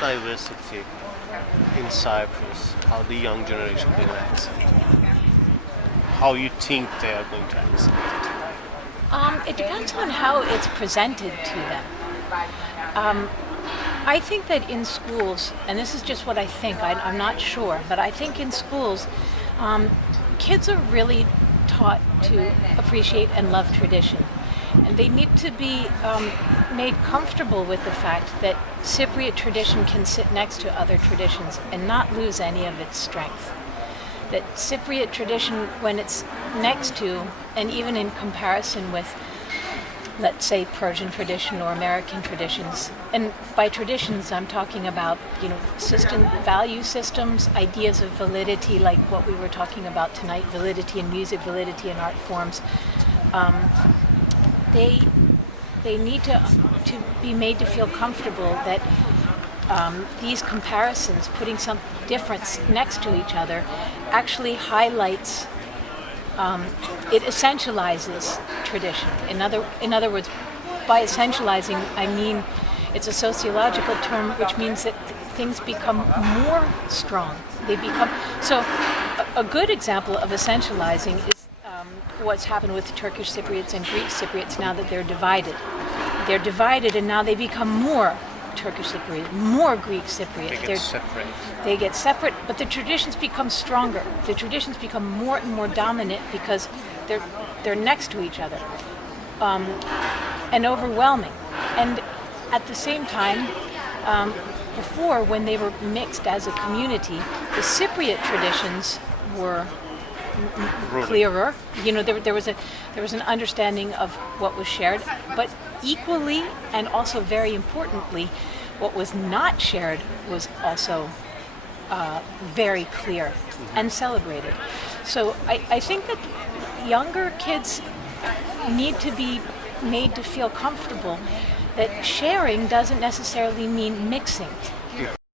diversity in Cyprus, how the young generation will accept it? How you think they are going to accept it? It depends on how it's presented to them. Um, I think that in schools, and this is just what I think, I'm not sure, but I think in schools, um, kids are really taught to appreciate and love tradition. And they need to be made comfortable with the fact that Cypriot tradition can sit next to other traditions and not lose any of its strength. That Cypriot tradition, when it's next to, and even in comparison with, let's say, Persian tradition or American traditions, and by traditions I'm talking about, value systems, ideas of validity, like what we were talking about tonight, validity in music, validity in art forms. They need to be made to feel comfortable that these comparisons, putting some difference next to each other, actually highlights, it essentializes tradition. In other words, by essentializing, I mean it's a sociological term, which means that things become more strong. They become so. A good example of essentializing is what's happened with Turkish Cypriots and Greek Cypriots now that they're divided. They're divided, and now they become more Turkish Cypriot, more Greek Cypriot. They get separate, but the traditions become stronger. The traditions become more and more dominant because they're next to each other, and overwhelming. And at the same time, before, when they were mixed as a community, the Cypriot traditions were clearer. There was an understanding of what was shared, but equally and also very importantly, what was not shared was also very clear and celebrated. So I think that younger kids need to be made to feel comfortable that sharing doesn't necessarily mean mixing.